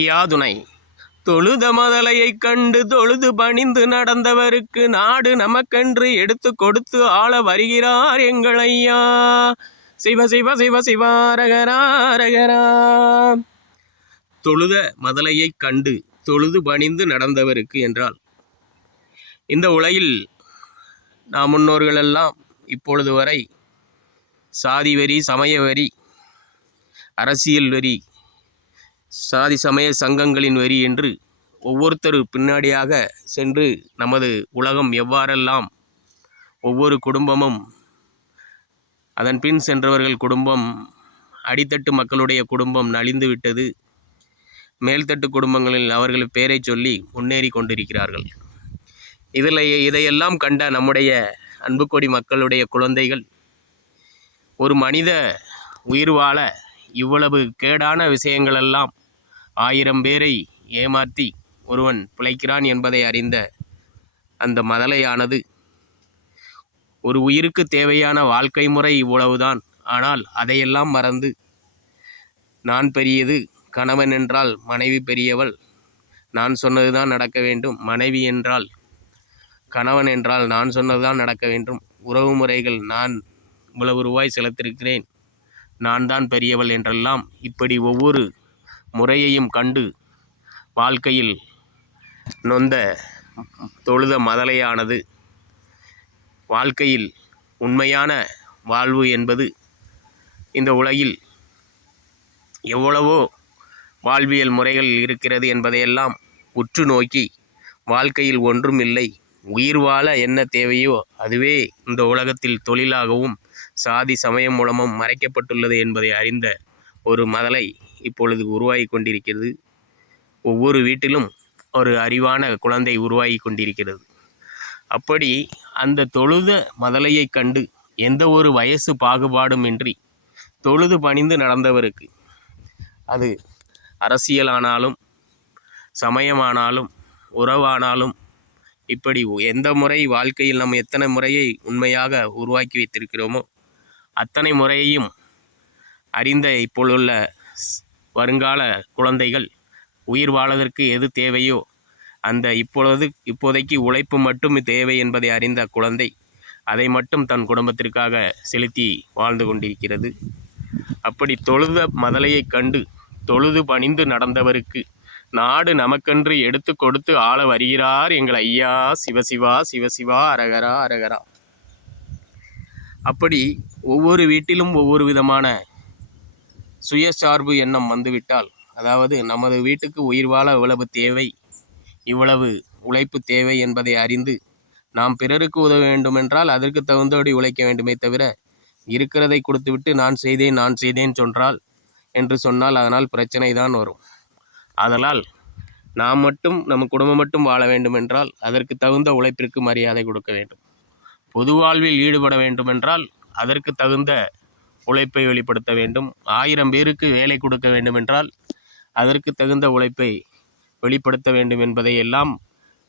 யாதுணை தொழுத மதலையைக் கண்டு தொழுது பணிந்து நடந்தவருக்கு நாடு நமக்கென்று எடுத்து கொடுத்து ஆள வருகிறார் எங்கள் ஐயா. சிவ சிவ சிவ சிவாரகரா. தொழுத மதலையைக் கண்டு தொழுது பணிந்து நடந்தவருக்கு என்றால், இந்த உலகில் நாம் முன்னோர்களெல்லாம் இப்பொழுது வரை சாதி வெறி, சமய வெறி, அரசியல் வெறி, சாதி சமய சங்கங்களின் வெறி என்று ஒவ்வொருத்தர் பின்னாடியாக சென்று நமது உலகம் எவ்வாறெல்லாம் ஒவ்வொரு குடும்பமும் அதன் பின் சென்றவர்கள் குடும்பம், அடித்தட்டு மக்களுடைய குடும்பம் நலிந்து விட்டது. மேல்தட்டு குடும்பங்களில் அவர்கள் பெயரை சொல்லி முன்னேறி கொண்டிருக்கிறார்கள். இதையெல்லாம் கண்ட நம்முடைய அன்புக்கொடி மக்களுடைய குழந்தைகள் ஒரு மனித உயிர் வாழ இவ்வளவு கேடான விஷயங்களெல்லாம் 1000 பேரை ஏமாற்றி ஒருவன் பிழைக்கிறான் என்பதை அறிந்த அந்த மதலையானது ஒரு உயிருக்கு தேவையான வாழ்க்கை முறை இவ்வளவுதான். ஆனால் அதையெல்லாம் மறந்து, நான் பெரியது, கணவன் என்றால் மனைவி பெரியவள், நான் சொன்னதுதான் நடக்க வேண்டும், மனைவி என்றால் கணவன் என்றால் நான் சொன்னதுதான் நடக்க வேண்டும், உறவு முறைகள் நான் இவ்வளவு ரூபாய் செலுத்திருக்கிறேன், நான் தான் பெரியவள் என்றெல்லாம் இப்படி ஒவ்வொரு முறையையும் கண்டு வாழ்க்கையில் நொந்த தொழுத மதலையானது வாழ்க்கையில் உண்மையான வாழ்வு என்பது இந்த உலகில் எவ்வளவோ வாழ்வியல் முறைகள் இருக்கிறது என்பதையெல்லாம் உற்று நோக்கி வாழ்க்கையில் ஒன்றும் இல்லை, உயிர் வாழ என்ன தேவையோ அதுவே இந்த உலகத்தில் தொழிலாகவும் சாதி சமயம் மூலமும் மறைக்கப்பட்டுள்ளது என்பதை அறிந்த ஒரு மதலை இப்பொழுது உருவாகி கொண்டிருக்கிறது. ஒவ்வொரு வீட்டிலும் ஒரு அறிவான குழந்தை உருவாகி கொண்டிருக்கிறது. அப்படி அந்த தொழுத மதலையைக் கண்டு எந்த ஒரு வயசு பாகுபாடுமின்றி தொழுது பணிந்து நடந்தவருக்கு, அது அரசியலானாலும் சமயமானாலும் உறவானாலும், இப்படி எந்த முறை வாழ்க்கையில் நாம் எத்தனை முறையை உண்மையாக உருவாக்கி வைத்திருக்கிறோமோ அத்தனை முறையையும் அறிந்த இப்பொழுதுள்ள வருங்கால குழந்தைகள் உயிர் வாழ்வதற்கு எது தேவையோ அந்த இப்போதைக்கு உழைப்பு மட்டும் தேவை என்பதை அறிந்த குழந்தை அதை மட்டும் தன் குடும்பத்திற்காக செலுத்தி வாழ்ந்து கொண்டிருக்கிறது. அப்படி தொழுத மதலையைக் கண்டு தொழுது பணிந்து நடந்தவருக்கு நாடு நமக்கென்று எடுத்து கொடுத்து ஆள வருகிறார் எங்கள் ஐயா. சிவசிவா சிவசிவா அரகரா அரகரா. அப்படி ஒவ்வொரு வீட்டிலும் ஒவ்வொரு விதமான சுயசார்பு எண்ணம் வந்துவிட்டால், அதாவது நமது வீட்டுக்கு உயிர் வாழ இவ்வளவு தேவை, இவ்வளவு உழைப்பு தேவை என்பதை அறிந்து நாம் பிறருக்கு உதவ வேண்டுமென்றால் அதற்கு தகுந்தபடி உழைக்க வேண்டுமே தவிர, இருக்கிறதை கொடுத்துவிட்டு நான் செய்தேன் என்று சொன்னால் அதனால் பிரச்சனை தான் வரும். ஆதலால் நாம் மட்டும் நம் குடும்பம் மட்டும் வாழ வேண்டுமென்றால் அதற்கு தகுந்த உழைப்பிற்கு மரியாதை கொடுக்க வேண்டும். பொது வாழ்வில் ஈடுபட வேண்டுமென்றால் அதற்கு தகுந்த உழைப்பை வெளிப்படுத்த வேண்டும். 1000 பேருக்கு வேலை கொடுக்க வேண்டுமென்றால் அதற்கு தகுந்த உழைப்பை வெளிப்படுத்த வேண்டும் என்பதை எல்லாம்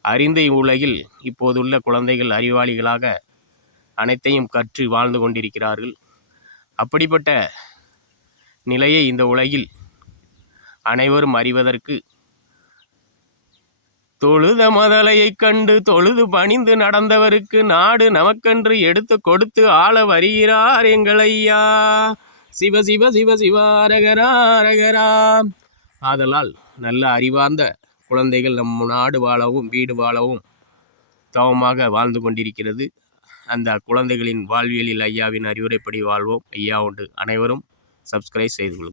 அறிந்த உலகில் இப்போதுள்ள குழந்தைகள் அறிவாளிகளாக அனைத்தையும் கற்று வாழ்ந்து கொண்டிருக்கிறார்கள். அப்படிப்பட்ட நிலையை இந்த உலகில் அனைவரும் அறிவதற்கு தொழுத மதலையைக் கண்டு தொழுது பணிந்து நடந்தவருக்கு நாடு நமக்கென்று எடுத்து கொடுத்து ஆள வருகிறார் எங்கள் ஐயா. சிவ சிவ சிவ சிவாரகரா அரகரா. ஆதலால் நல்ல அறிவார்ந்த குழந்தைகள் நம் நாடு வாழவும் வீடு வாழவும் தவமாக வாழ்ந்து கொண்டிருக்கிறது. அந்த குழந்தைகளின் வாழ்வியலில் ஐயாவின் அறிவுரைப்படி வாழ்வோம். ஐயா உண்டு. அனைவரும் சப்ஸ்கிரைப் செய்து கொள்ளுங்கள்.